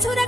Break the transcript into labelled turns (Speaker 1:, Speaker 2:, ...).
Speaker 1: basura